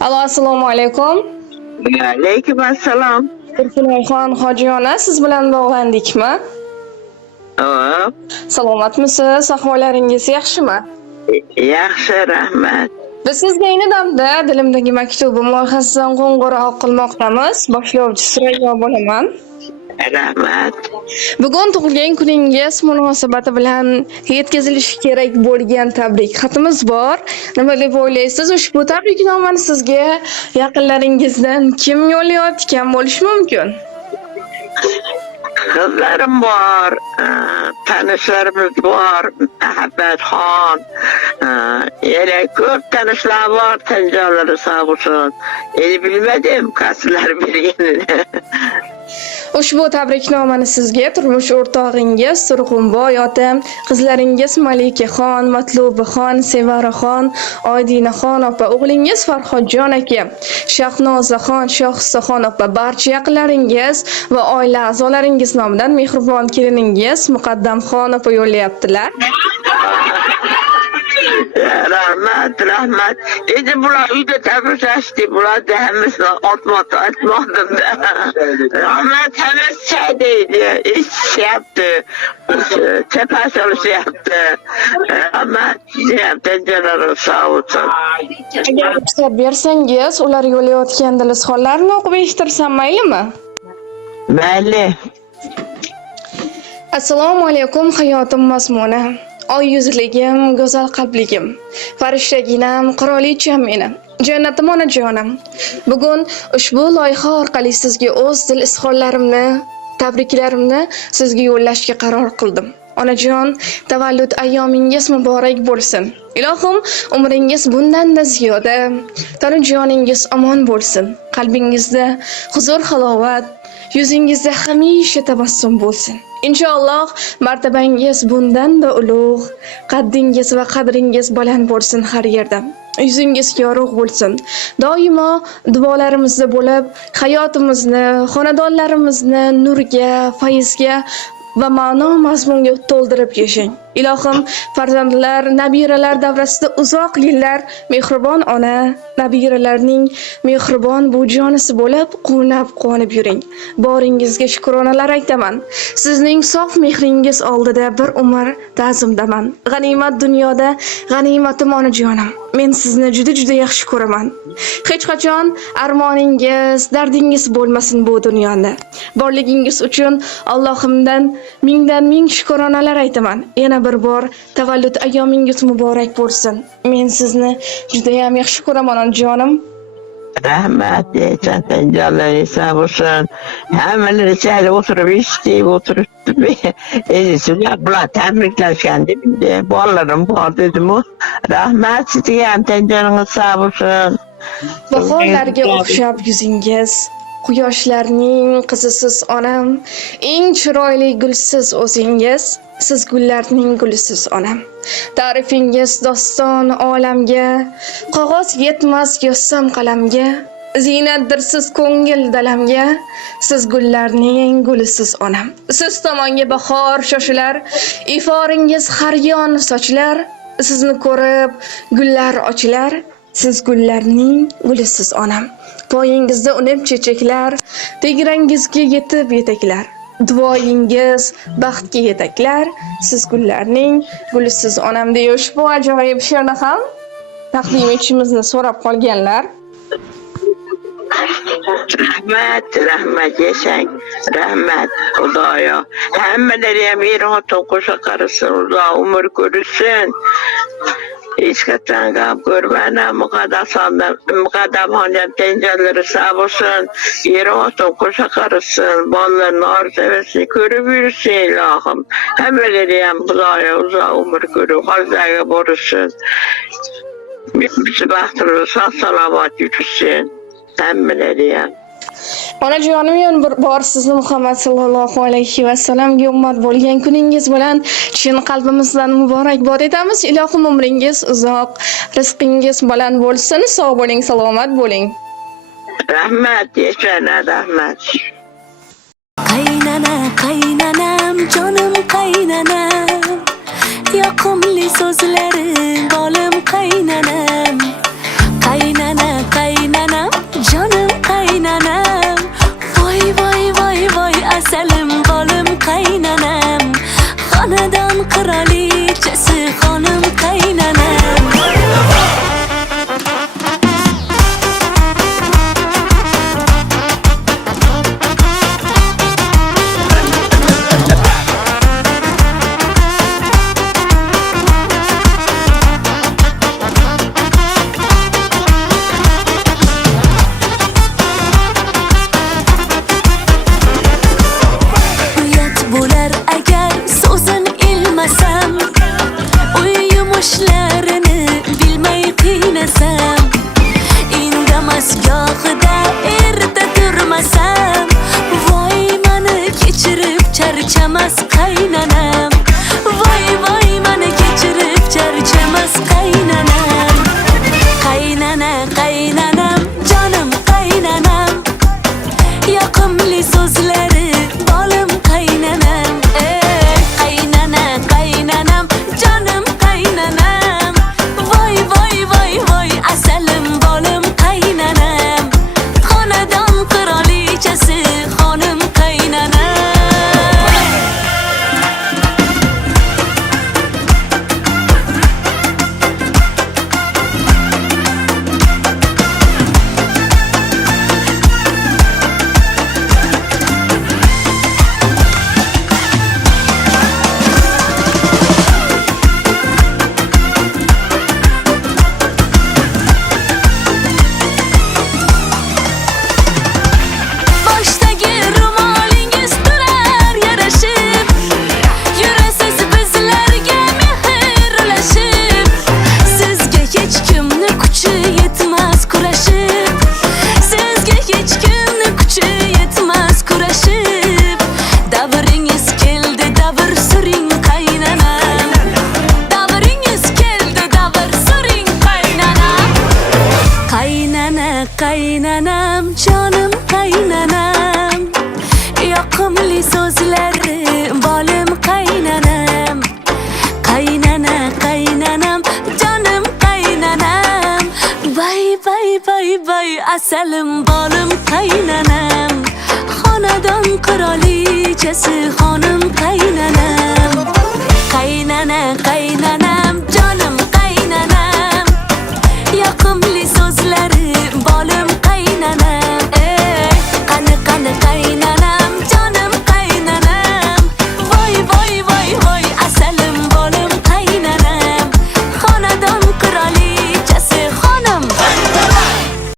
Alo, assalomu alaykum. Alaykum assalom. Tursunoyxon hojiyona siz bilan bog'landikmi? Hop, Salomatmisiz? Ahvollaringiz yaxshimi? yaxshi rahmat. Biz sizga ayni damda dilimdagi maktubim loyihasidan qo'ng'iroq qilmoqdamiz. Boshlovchi Surayyo bo'laman. Rahmat. Bugun tug'ilgan kuningiz munosabati bilan yetkazilishi kerak bo'lgan tabrik xatimiz bor. Nima deb o'ylaysiz? Ushbu tabriknomani sizga yaqinlaringizdan kim yo'llayotgan bo'lishi mumkin? Qizlarim bor, tanishlarimiz bor, Muhabbatxon, yana ko'p tanishlar bor, tanjonlari sog' bo'lsin. Endi bilmadim qayslar berganini. Ushbu tabriknomani sizga turmush o'rtog'ingiz Surxonboy ota, qizlaringiz Malikaxon, Matlubaxon, Sevaraxon, Oydinaxon opa, o'g'lingiz Farhodjon aka, Shahnozaxon, Shohisaxon opa, barcha yaqinlaringiz va oila a'zolaringiz nomidan mehribon keliningiz Muqaddamxon opa yo'llayaptilar. Rahmat. Endi bular uyda tabrikashdi, bularni hammasini aytmoqdim-da. Rahmat hammasi deydi, eshityapti, chapasi olishyapti. Rahmat deyapti, janobi sog' bo'lsin. Agar ruxsat bersangiz, ular yo'llayotgan dilizxonlarni o'qib eshittirsam maylimi? Mayli. Assalomu alaykum hayotim mazmuni. Oy yuzligim, go'zal qalbligim, farishtaginam, qirolicham meni, jannatim onajonim. Bugun ushbu loyiha orqali sizga o'z dil izhorlarimni, tabriklarimni sizga yo'llashga qaror qildim. Onajon, tavallud ayyomingiz muborak bo'lsin. Ilohim, umringiz bundan-da ziyoda, tanu joningiz omon bo'lsin. Qalbingizda huzur, halovat, yuzingizda hamisha tabassum bo'lsin. Inshaalloh martabangiz bundan-da ulug', qaddingiz va qadringiz baland bo'lsin har yerda. Yuzingiz yorug' bo'lsin. Doimo duolarimizda bo'lib, hayotimizni, xonadonlarimizni nurga, fayzga va ma'no mazmunga to'ldirib yashang. Ilohim, farzandlar, nabiralar davrasida uzoq yillar mehribon ona, nabiralarning mehribon bujonisi bo'lib, quvnab yuring. Boringizga shukronalar aytaman. Sizning sof mehringiz oldida bir umr ta'zimdaman. G'animat dunyoda, g'animatim onajonim. Men sizni juda yaxshi ko'raman. Hech qachon armoningiz, dardingiz bo'lmasin bu dunyoda. Borligingiz uchun Allohimdan ming shukronalar aytaman. Yana bir bor tavallud ayyomingiz muborak bo'lsin. Men sizni juda ham yaxshi ko'raman onajonim. Rahmat deysan, tanjonlaring sog' bo'lsin. Hammalari chayli o'tirib o'tiribdi. Endi sizlar bular tabriklashgandi, bolalarim bor dedim-u. Rahmat sizga ham, tanjoningiz sog' bo'lsin. Bahorlarga o'xshab yuzingiz, quyoshlarning qizisiz onam, eng chiroyli gulsiz o'zingiz, siz gullarning gulisiz onam. Ta'rifingiz doston olamga, qog'oz yetmas yossam qalamga, ziynatdirsiz ko'ngil dalamga, siz gullarning gulisiz onam. Siz tomonga bahor shoshilar, iforingiz har yon sochlar, sizni ko'rib gullar ochilar. Siz gullarning gulisiz onam. Poyingizda unib chechaklar, tegrangizga yetib yetaklar. Duoyingiz baxtga yetaklar. Siz gullarning gulisiz onam deya ushbu ajoyib she'rni ham taqdim etishimizni so'rab qolganlar. Rahmat yashang. Rahmat Xudoyo. Hammalari ham er-xotin qo'sha qarasin, uzoq umr ko'rsin. Hech qachon gap ko'rmana Muqaddamxon tanjonlari sog' bo'lsin. Er-xotin qo'sha qarasin, bolalarni orzusini ko'rib yursin ilohim. Hammalari ham Xudoyo uzoq umr ko'rib, hozirga borsin. Biz baxtli sog' salomat yursin. Hammalari ham. Onajonim, yon bir bor sizni Muhammad sallallohu alayhi va sallamga ummat bo'lgan kuningiz bilan chin qalbimizdan muborakbod etamiz. Ilohim umringiz uzoq, rizqingiz baland bo'lsin. Sog' bo'ling, salomat bo'ling. Rahmat, yashana, rahmat. Qaynanam, jonim qaynanam, yoqimli so'zlaring bolim qaynanam. Qaynana qaynanam, canım qaynanam. Yoqimli so'zlari bolim qaynanam. Qaynana, qaynanam, canım qaynanam. Vay vay vay vay, asalim bolim qaynanam. Xonadon qirolichasi xonim qaynanam. Qaynana, qaynanam.